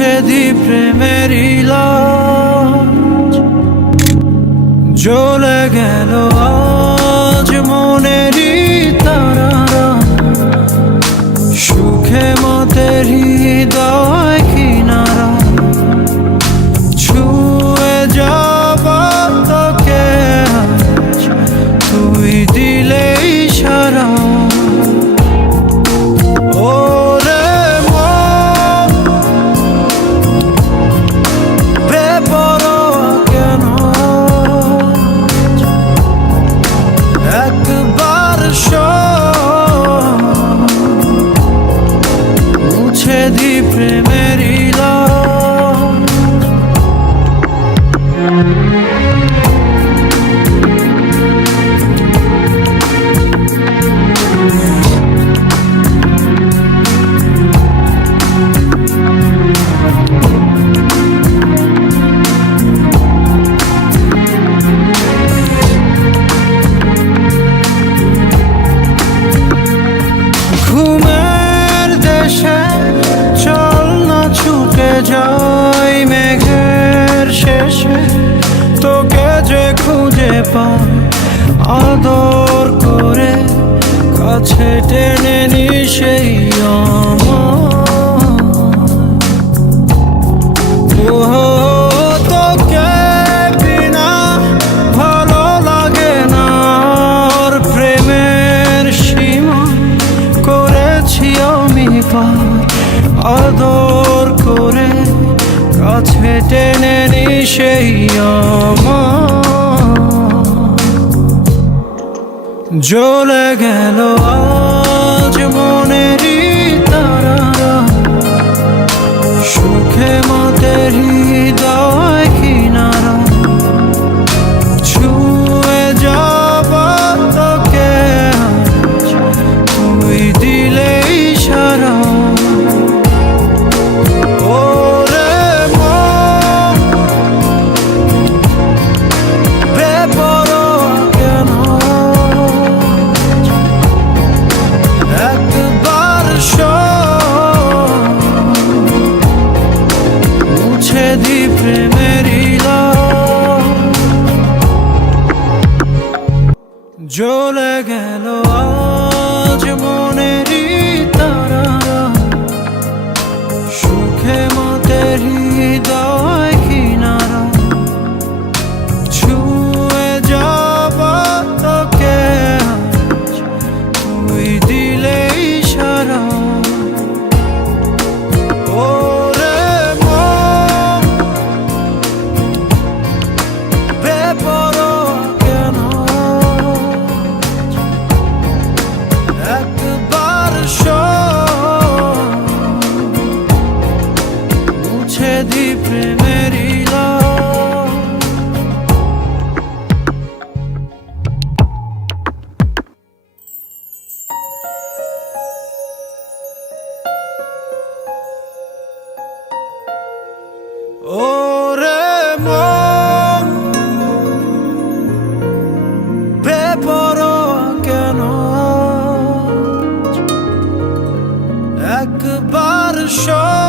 সেদি প্রেমের জ্বলে গেল так ঘুমের দেশে চল না ছুটে যাই মেঘের শেষে। তোকে যে খুঁজে পাই, আদর করে কাছে টেনে নি সেই আদর করে কাছে টেনে নি সেই জ্বলে গেল আ জ্বলে গেল। ওরে মন বেপরোয়া কেন? একবার শোন